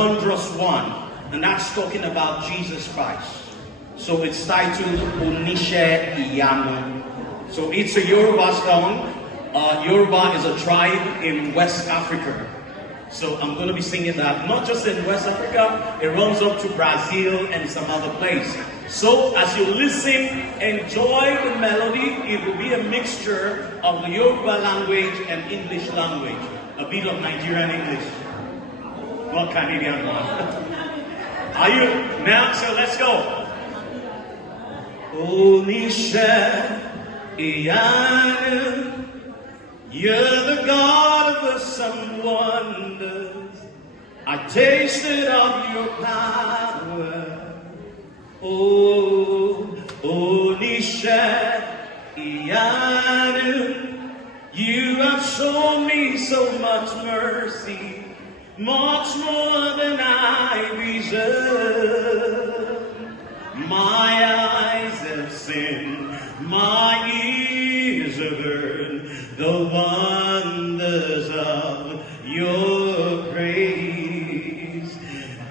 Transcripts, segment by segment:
wondrous one, and that's talking about Jesus Christ. So it's titled Onishe Iyanu. So it's a Yoruba song. Yoruba is a tribe in West Africa. So I'm going to be singing that, not just in West Africa, it runs up to Brazil and some other place. So as you listen, enjoy the melody. It will be a mixture of the Yoruba language and English language. A bit of Nigerian English, not Canadian one. Are you? Now, so let's go. Onishe Iyanu, you're the God of the some wonders. I tasted of your power. Oh, Onishe Iyanu, you have shown me so much mercy, much more than I deserve. My eyes have seen, my ears have heard the wonders of your praise.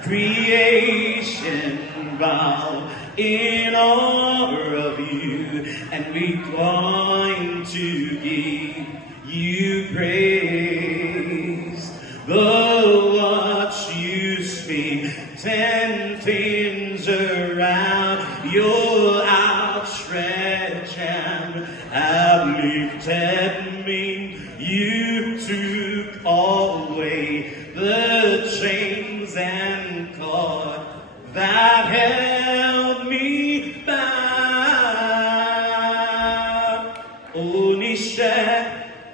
Creation bow in awe of you, and we're going to give you praise. Though what you speak, 10 things around your outstretched hand have lifted me. You took away the chains and cord that held me bound. Onishe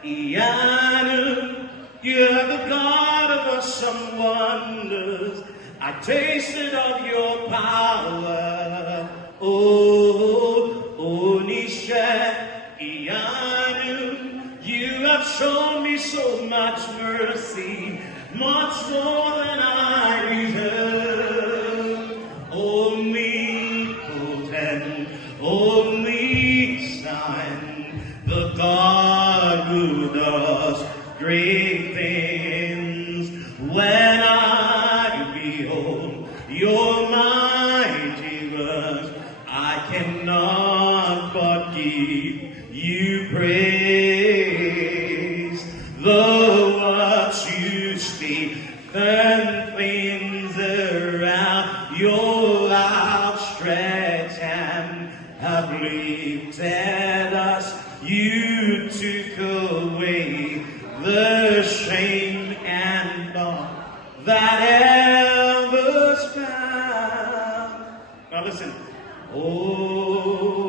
Iyanu, you're the God of awesome wonders. I tasted of your power. Oh, Onishe Iyanu, you have shown me so much mercy, much more than I deserve. Omnipotent, omniscient, the God who does great things. When I behold your mighty works, I cannot but give you praise. Though what you speak, turn things around, your outstretched hand have lifted us. You took away the shame and all that held us bound. Now listen. Oh,